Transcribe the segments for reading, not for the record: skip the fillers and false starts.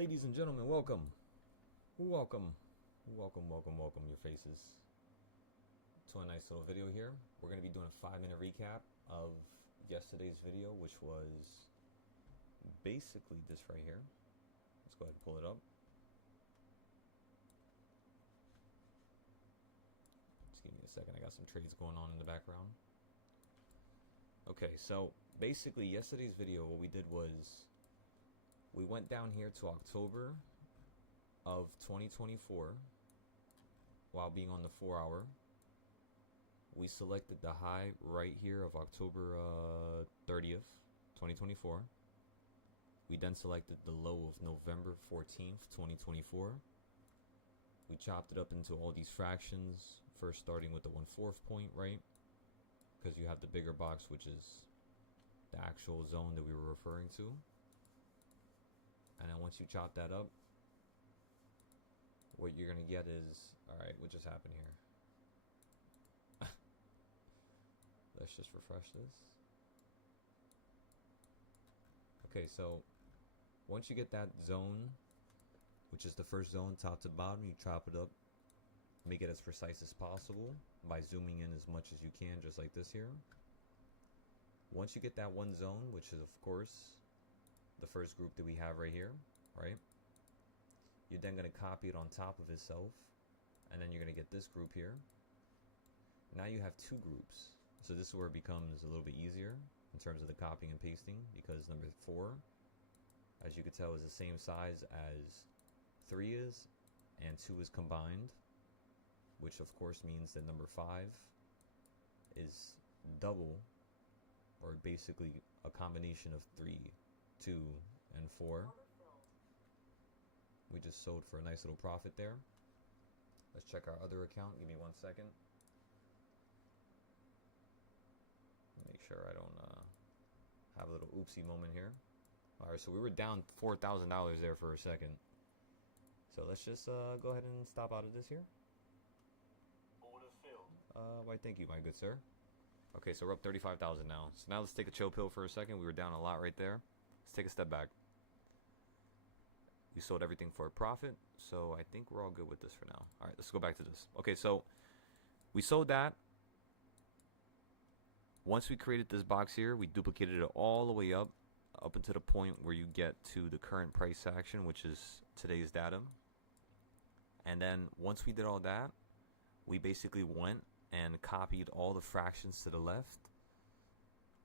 Ladies and gentlemen, welcome, welcome your faces to a nice little video here. We're going to be doing a 5-minute recap of yesterday's video, which was basically this right here. Let's go ahead and pull it up. Just give me a second, I got some trades going on in the background. Okay, so basically yesterday's video, what we did was we went down here to October of 2024 while being on the 4-hour. We selected the high right here of October 30th, 2024. We then selected the low of November 14th, 2024. We chopped it up into all these fractions, first starting with the 1/4 point, right? Because you have the bigger box, which is the actual zone that we were referring to. And then once you chop that up, what you're going to get is, alright, what just happened here? Let's just refresh this. Okay, so once you get that zone, which is the first zone, top to bottom, you chop it up, make it as precise as possible by zooming in as much as you can, just like this here. Once you get that one zone, which is of course the first group that we have right here, right? You're then going to copy it on top of itself, and then you're going to get this group here. Now you have two groups, so this is where it becomes a little bit easier in terms of the copying and pasting, because number 4, as you can tell, is the same size as 3 is, and 2 is combined, which of course means that number 5 is double, or basically a combination of 3, 2, and 4. We just sold for a nice little profit there. Let's check our other account. Give me 1 second. Make sure I don't have a little oopsie moment here. Alright, so we were down $4,000 there for a second. So let's just go ahead and stop out of this here. Order filled. Why, thank you, my good sir. Okay, so we're up 35,000 now. So now let's take a chill pill for a second. We were down a lot right there. Let's take a step back. We sold everything for a profit, so I think we're all good with this for now. Alright, let's go back to this. Okay, so we sold that. Once we created this box here, we duplicated it all the way up until the point where you get to the current price action, which is today's data. And then once we did all that, we basically went and copied all the fractions to the left,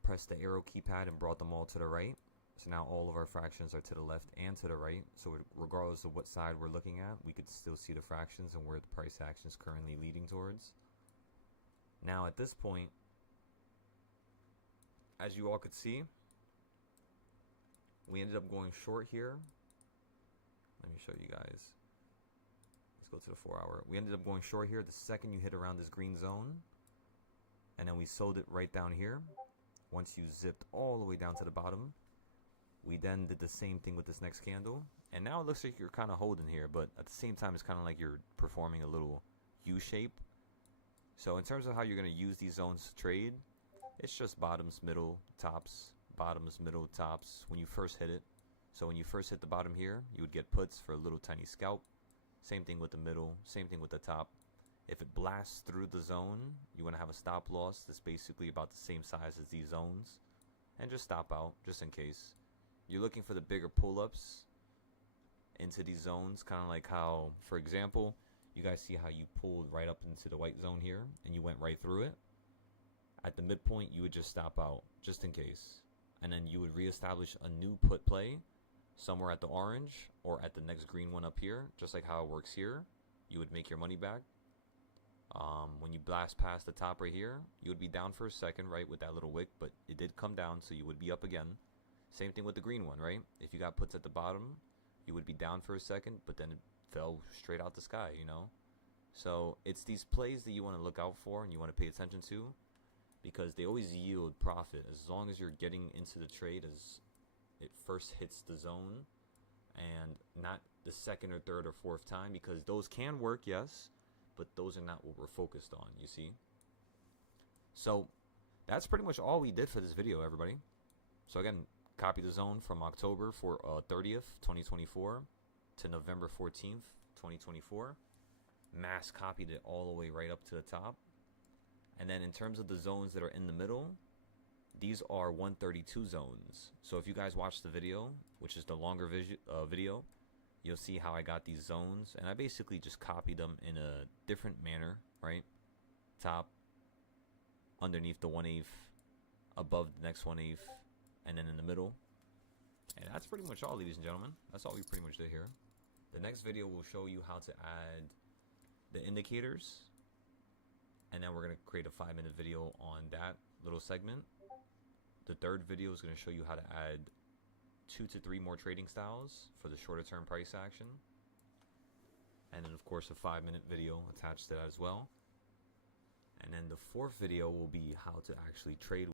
pressed the arrow keypad and brought them all to the right. So now all of our fractions are to the left and to the right. So regardless of what side we're looking at, we could still see the fractions and where the price action is currently leading towards. Now at this point, as you all could see, we ended up going short here. Let me show you guys. Let's go to the 4-hour. We ended up going short here the second you hit around this green zone. And then we sold it right down here. Once you zipped all the way down to the bottom, we then did the same thing with this next candle. And now it looks like you're kind of holding here, but at the same time, it's kind of like you're performing a little U-shape. So in terms of how you're going to use these zones to trade, it's just bottoms, middle, tops, bottoms, middle, tops when you first hit it. So when you first hit the bottom here, you would get puts for a little tiny scalp. Same thing with the middle, same thing with the top. If it blasts through the zone, you want to have a stop loss that's basically about the same size as these zones. And just stop out, just in case. You're looking for the bigger pull-ups into these zones, kind of like how, for example, you guys see how you pulled right up into the white zone here, and you went right through it. At the midpoint, you would just stop out, just in case. And then you would reestablish a new put play somewhere at the orange or at the next green one up here, just like how it works here. You would make your money back. When you blast past the top right here, you would be down for a second, right, with that little wick, but it did come down, so you would be up again. Same thing with the green one, right? If you got puts at the bottom, you would be down for a second, but then it fell straight out the sky, you know? So it's these plays that you want to look out for and you want to pay attention to, because they always yield profit as long as you're getting into the trade as it first hits the zone and not the second or third or fourth time, because those can work, yes, but those are not what we're focused on, you see? So that's pretty much all we did for this video, everybody. So again, copy the zone from October for 30th, 2024. to November 14th, 2024. Mass copied it all the way right up to the top. And then in terms of the zones that are in the middle, these are 132 zones. So if you guys watch the video, which is the longer video, you'll see how I got these zones. And I basically just copied them in a different manner, right? Top, underneath the 1/8, above the next 1/8, and then in the middle. And that's pretty much all, ladies and gentlemen. That's all we pretty much did here. The next video will show you how to add the indicators. And then we're going to create a 5-minute video on that little segment. The third video is going to show you how to add 2 to 3 more trading styles for the shorter term price action. And then of course a 5-minute video attached to that as well. And then the fourth video will be how to actually trade